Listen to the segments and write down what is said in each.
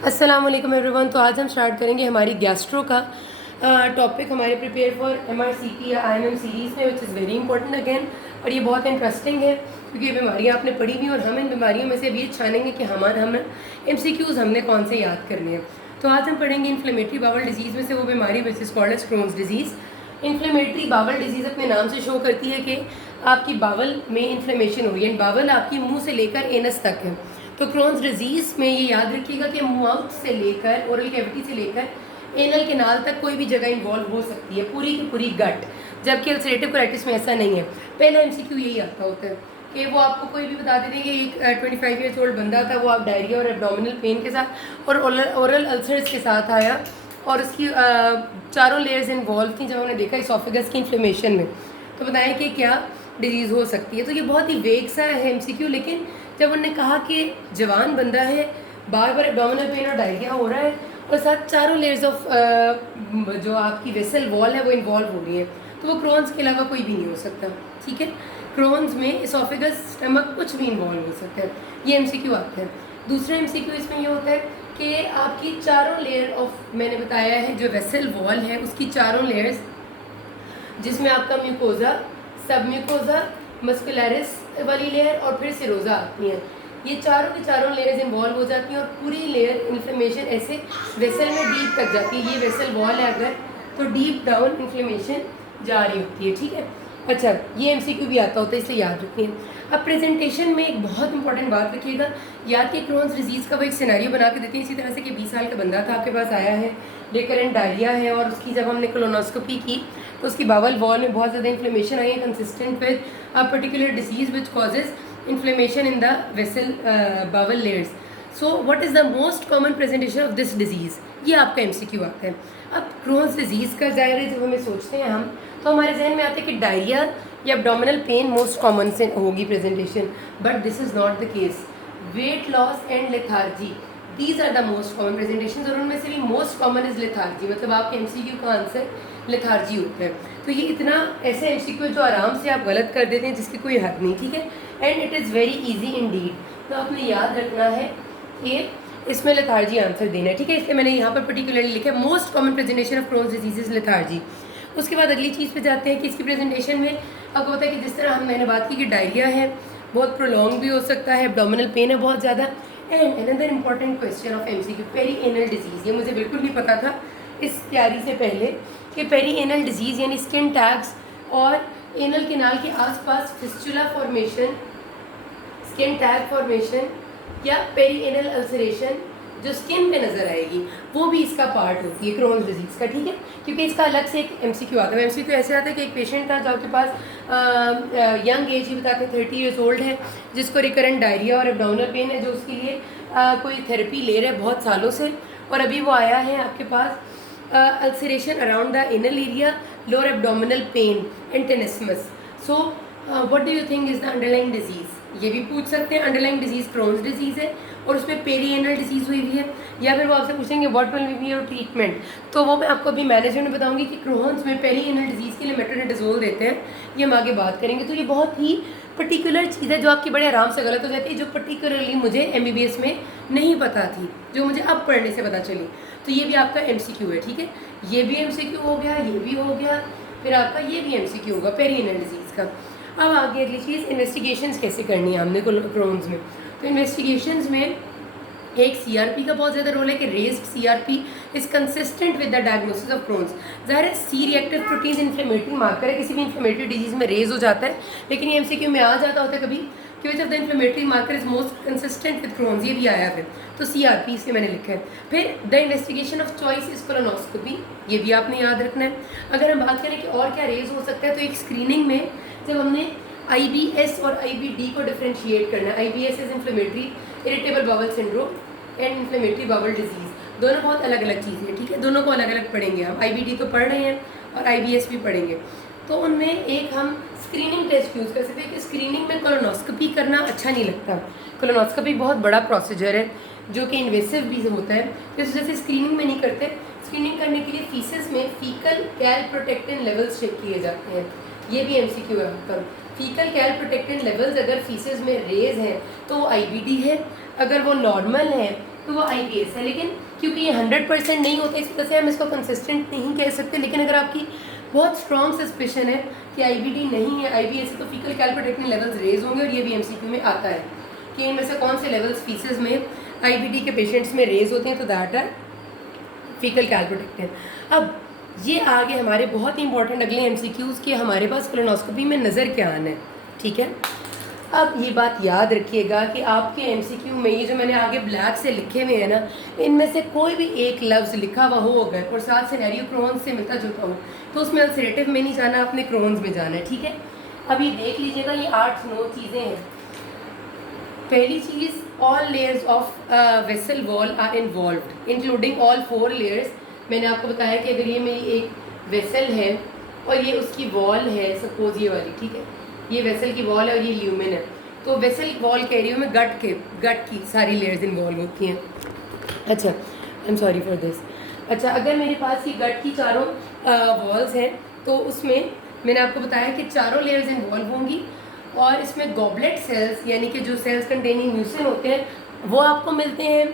अस्सलाम वालेकुम एवरीवन। तो आज हम स्टार्ट करेंगे हमारी गैस्ट्रो का टॉपिक हमारे प्रिपेयर फॉर MRCP या IMM सीरीज़ में, which is very important again. और ये बहुत इंटरेस्टिंग है क्योंकि ये बीमारियाँ आपने पढ़ी हुई और हम इन बीमारियों में से अभी ये छानेंगे कि हम MCQs हमने कौन से याद करने हैं। तो आज हम पढ़ेंगे इन्फ्लेमेटरी बावल डिजीज़ में से वो बीमारी which is called as Crohn's disease. Inflammatory bowel disease अपने नाम से शो करती है कि आपकी बावल में इन्फ्लेमेशन हुई है। बावल आपकी मुँह से लेकर एनस तक है। तो क्रोन्स डिजीज़ में ये याद रखिएगा कि माउथ से लेकर ओरल कैविटी से लेकर एनल केनाल तक कोई भी जगह इन्वॉल्व हो सकती है, पूरी की पूरी गट। जबकि अल्सरेटिव कोलाइटिस में ऐसा नहीं है। पहला MCQ यही आता होता है कि वो आपको कोई भी बता देते हैं कि एक 25 ईयर्स ओल्ड बंदा था, वो आप डायरिया और एब्डोमिनल पेन के साथ और ओरल अल्सर्स के साथ आया और उसकी चारों लेयर्स इन्वॉल्व थी। जब हमने देखा इसोफेगस की इन्फ्लेमेशन में, तो बताएं कि क्या डिजीज़ हो सकती है। तो ये बहुत ही वेग सा है MCQ, लेकिन जब उन्होंने कहा कि जवान बंदा है, बार बार एब्डोमिनल पेन और डायरिया हो रहा है और साथ चारों लेयर्स ऑफ जो आपकी वेसल वॉल है वो इन्वॉल्व हो रही है, तो वो क्रोन्स के अलावा कोई भी नहीं हो सकता। ठीक है, क्रोन्स में इसोफेगस, स्टमक, कुछ भी इन्वॉल्व हो सकता है। ये MCQ आता है। दूसरा MCQ इसमें ये होता है कि आपकी चारों लेयर ऑफ, मैंने बताया है जो वेसल वॉल है उसकी चारों लेयर्स, जिसमें आपका म्यूकोजा, सब म्यूकोजा, मस्कुलरिस वाली लेयर और फिर सिरोजा आती हैं। ये चारों की चारों लेयर्स इन्वॉल्व हो जाती हैं और पूरी लेयर इन्फ्लेमेशन ऐसे वेसल में डीप तक जाती है। ये वेसल वॉल है अगर, तो डीप डाउन इन्फ्लेमेशन जा रही होती है। ठीक है, अच्छा, ये MCQ भी आता होता है, इसलिए याद रखिए। अब प्रेजेंटेशन में एक बहुत इंपॉर्टेंट बात रखिएगा, याद कि क्रोन्स डिजीज़ का वो एक सिनेरियो बना के देते हैं इसी तरह से कि 20 साल का बंदा था, आपके पास आया है, रिकरेंट डायरिया है और उसकी जब हमने कोलोनोस्कोपी की तो उसकी बावल वॉल में बहुत ज़्यादा इन्फ्लेमेशन आई है consistent with a particular disease which causes inflammation in the vessel bowel layers. So what is the most common presentation of this disease, ये आपका MCQ आता है। अब क्रोन्स डिजीज़ का ज़ाहिर है जब हमें सोचते हैं हम, तो हमारे जहन में आता है कि डायरिया या एब्डोमिनल पेन मोस्ट कॉमन से होगी presentation, but this is not the case. Weight loss and lethargy, these are the most common presentation और उनमें से भी मोस्ट कॉमन इज लेथार्जी। मतलब आपके MCQ का आंसर लेथार्जी होता है। तो ये इतना ऐसे MCQ है जो आराम से आप गलत कर देते हैं जिसकी कोई हद नहीं। ठीक है, and it is very easy indeed. तो आपने याद रखना है कि इसमें लेथार्जी आंसर देना है। ठीक है, इसलिए मैंने यहाँ पर पर्टिकुलरली लिखा है most common presentation of Crohn's disease is lethargy. उसके बाद अगली चीज़ पे जाते हैं कि इसकी प्रेजेंटेशन में आपको पता है कि जिस तरह मैंने बात की कि डायरिया है, बहुत प्रोलॉन्ग भी हो सकता है, एब्डोमिनल पेन है बहुत ज़्यादा। And another important question of MCQ, perianal disease. ये मुझे बिल्कुल नहीं पता था इस तैयारी से पहले कि पेरीएनल डिजीज़ यानी स्किन टैग्स और एनल केनाल के आसपास fistula formation, skin tag formation या पेरीएनल अल्सरेशन जो स्किन पे नज़र आएगी, वो भी इसका पार्ट होती है क्रोन्स डिजीज़ का। ठीक है, क्योंकि इसका अलग से एक MCQ आता है। MCQ ऐसे आता है कि एक पेशेंट था जो आपके पास यंग एज ही बताते हैं 30 ईयर्स ओल्ड है, जिसको रिकरेंट डायरिया और एब्डोमिनल पेन है, जो उसके लिए कोई थेरेपी ले रहे हैं बहुत सालों से, और अभी वो आया है आपके पास ulceration around the inner area, lower abdominal pain and tenesmus. So what do you think is the underlying disease, ये भी पूछ सकते हैं। अंडरलाइंग डिजीज़ क्रोन्स डिजीज़ है और उसमें पेरीएनल डिजीज़ हुई हुई है, या फिर वो आपसे पूछेंगे what will be your treatment, तो वो मैं आपको अभी मैनेजमेंट में बताऊंगी कि क्रोन्स में पेरीएनल डिजीज़ के लिए मेट्रोनिडाज़ोल देते हैं, ये हम आगे बात करेंगे। तो ये बहुत ही पर्टिकुलर चीज़ है जो आपकी बड़े आराम से गलत हो जाती है, जो पर्टिकुलरली मुझे MBBS में नहीं पता थी, जो मुझे अब पढ़ने से पता चली। तो ये भी आपका MCQ है। ठीक है, ये भी MCQ हो गया, ये भी हो गया, फिर आपका ये भी MCQ होगा पेरीएनल डिजीज़ का। अब आगे अगली चीज़, इन्वेस्टिगेशंस कैसे करनी है हमने क्रोन्स में। तो इन्वेस्टिगेशंस में एक CRP का बहुत ज़्यादा रोल है कि raised CRP is consistent with the diagnosis of Crohn's. ज़ाहिर है C reactive protein inflammatory marker है, किसी भी इन्फ्लेमेटरी डिजीज़ में रेज हो जाता है, लेकिन ये MCQ में आ जाता होता है कभी कि which of the inflammatory marker is most consistent with Crohn's, ये भी आया फिर, तो CRP इसके मैंने लिखा है। फिर the investigation of choice is colonoscopy, ये भी आपने याद रखना है। अगर हम बात करें कि और क्या रेज हो सकता है, तो एक स्क्रीनिंग में जब हमने IBS और IBD को डिफ्रेंशिएट करना है, IBS is inflammatory irritable bowel syndrome and inflammatory bowel disease, दोनों बहुत अलग अलग चीज़ें हैं। ठीक है, दोनों को अलग अलग पढ़ेंगे हम, IBD तो पढ़ रहे हैं और IBS भी पढ़ेंगे। तो उनमें एक हम स्क्रीनिंग टेस्ट यूज़ कर सकते हैं कि स्क्रीनिंग में कोलोनोस्कोपी करना अच्छा नहीं लगता। कोलोनोस्कोपी बहुत बड़ा प्रोसीजर है जो कि इन्वेसिव भी होता है, तो इस वजह से स्क्रीनिंग में नहीं करते। स्क्रीनिंग करने के लिए फीसेस में फीकल कैलप्रोटेक्टिन लेवल्स चेक किए जाते हैं, ये भी MCQ है आपका। फीकल कैलप्रोटेक्टिन लेवल्स अगर फीसेस में रेज हैं तो वो IBD है, अगर वो नॉर्मल है तो वो IBS है। लेकिन क्योंकि ये 100% नहीं होता, इस वजह से हम इसको कंसिस्टेंट नहीं कह सकते। लेकिन अगर आपकी बहुत स्ट्रॉन्ग सस्पिशन है कि IBD नहीं है, IBS है, तो फीकल कैल्प्रोटेक्टिन लेवल्स रेज होंगे। और ये भी MCQ में आता है कि इनमें से कौन से लेवल्स फीसेस में IBD के पेशेंट्स में रेज होते हैं, तो दैट आर फीकल कैल्प्रोटेक्टिन। अब ये आगे हमारे बहुत ही इंपॉर्टेंट अगले MCQs कि हमारे पास कोलोनोस्कोपी में नज़र क्या आना है, ठीक है। अब ये बात याद रखिएगा कि आपके MCQ में ये जो मैंने आगे ब्लैक से लिखे हुए हैं ना, इनमें से कोई भी एक लफ्ज़ लिखा हुआ हो अगर और साथ सिनेरियो क्रोन्स से मिलता जुलता हो, तो उसमें अल्सरेटिव में नहीं जाना, अपने क्रोन्स में जाना है, ठीक है। अब ये देख लीजिएगा, ये 8-9 चीज़ें हैं। पहली चीज़, all layers of vessel wall are involved including all 4 layers. मैंने आपको बताया कि अगर ये मेरी एक वेसल है और ये उसकी वॉल है, सपोज ये वाली, ठीक है, ये वेसल की वॉल है और ये ल्यूमेन है, तो वेसल वॉल कह रही हूँ मैं, गट की सारी लेयर्स इन्वॉल्व होती हैं। अच्छा, I am sorry for this. अच्छा, अगर मेरे पास ये गट की चारों वॉल्स हैं, तो उसमें मैंने आपको बताया कि चारों लेयर्स इन्वॉल्व होंगी। और इसमें गॉबलेट सेल्स यानी कि जो सेल्स कंटेनिंग म्यूसिन होते हैं वो आपको मिलते हैं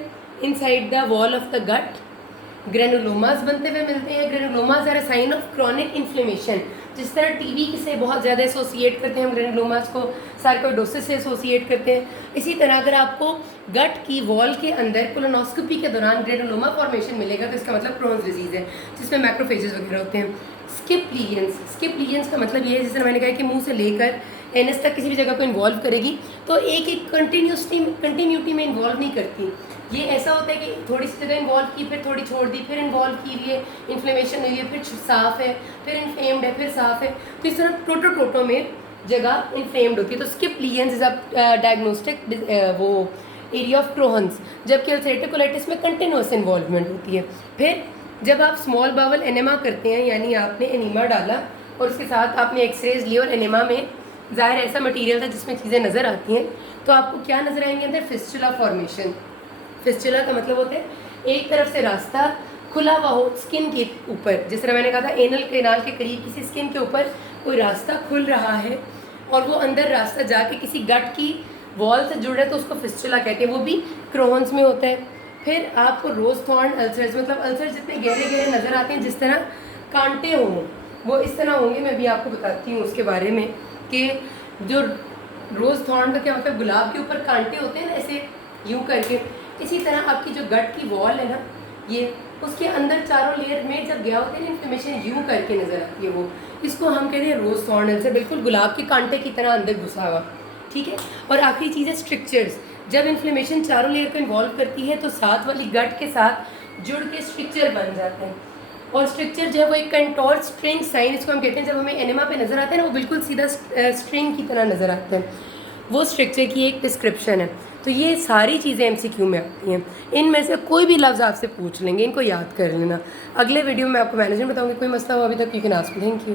inside the wall of the gut. Granulomas बनते हुए मिलते हैं। Granulomas are a sign of chronic inflammation. जिस तरह टीबी से बहुत ज़्यादा एसोसिएट करते हैं हम ग्रेनुलोमास को, सार्कोइडोसिस से एसोसिएट करते हैं, इसी तरह अगर आपको गट की वॉल के अंदर कोलोनोस्कोपी के दौरान ग्रेनुलोमा फॉर्मेशन मिलेगा, तो इसका मतलब क्रोन्स डिजीज़ है, जिसमें मैक्रोफेजेस वगैरह होते हैं। स्किप लीजन्स का मतलब ये है, जिस तरह मैंने कहा कि मुंह से लेकर एनएस तक किसी भी जगह को इन्वॉल्व करेगी, तो एक एक कंटिन्यूटी में इन्वॉल्व नहीं करती। ये ऐसा होता है कि थोड़ी सी जगह इन्वॉल्व की, फिर थोड़ी छोड़ दी, फिर इन्वॉल्व की हुई है, इन्फ्लेमेशन हुई है, फिर साफ़ है, फिर इन्फ्लेम्ड है, फिर साफ़ है। तो इस तरह टोटो में जगह इन्फ्लेम्ड होती है। तो skip lesions is a diagnostic वो एरिया ऑफ क्रोहन्स, जबकि अल्सरेटिव कोलाइटिस में कंटिन्यूस इन्वॉल्वमेंट होती है। फिर जब आप स्मॉल बावल एनेमा करते हैं, यानी आपने एनीमा डाला और उसके साथ आपने एक्सरेज लिए और एनेमा में ज़ाहिर ऐसा मटीरियल था जिसमें चीज़ें नज़र आती हैं, तो आपको क्या नज़र आएंगे अंदर? Fistula formation. फिस्चुला का मतलब होता है एक तरफ से रास्ता खुला हुआ हो स्किन के ऊपर, जिस तरह मैंने कहा था एनल कैनाल के करीब किसी स्किन के ऊपर कोई रास्ता खुल रहा है और वो अंदर रास्ता जाके किसी गट की वॉल से जुड़ रहा है, तो उसको फिस्चुला कहते हैं। वो भी क्रोहन्स में होता है। फिर आपको रोज थॉर्न अल्सर्स, मतलब अल्सर जितने गहरे गहरे नज़र आते हैं, जिस तरह कांटे हों वो इस तरह होंगे। मैं भी आपको बताती हूँ उसके बारे में कि जो रोज़ थॉर्न का क्या मतलब, गुलाब के ऊपर कांटे होते हैं ना ऐसे यूँ करके, इसी तरह आपकी जो गट की वॉल है ना, ये उसके अंदर चारों लेयर में जब गया होता है ना इन्फ्लेमेशन, यूँ करके नज़र आती है वो, इसको हम कहते हैं रोज़ थॉर्न अल्सर, बिल्कुल गुलाब के कांटे की तरह अंदर घुसा हुआ, ठीक है। और आखिरी चीज़ है स्ट्रिक्चर्स। जब इन्फ्लेमेशन चारों लेयर को इन्वॉल्व करती है तो साथ वाली गट के साथ जुड़ के स्ट्रिक्चर बन जाते हैं। और स्ट्रिक्चर जो है वो एक कंटोर स्ट्रिंग साइन, इसको हम कहते हैं, जब हमें एनेमा पे नज़र आता है ना, वो बिल्कुल सीधा स्ट्रिंग की तरह नज़र आता है, वो स्ट्रक्चर की एक डिस्क्रिप्शन है। तो ये सारी चीज़ें MCQ में आती हैं। इनमें से कोई भी लफ्ज़ आपसे पूछ लेंगे, इनको याद कर लेना। अगले वीडियो में आपको मैनेजमेंट बताऊँगी। कोई मसला हो अभी तक, you can ask me. Thank you.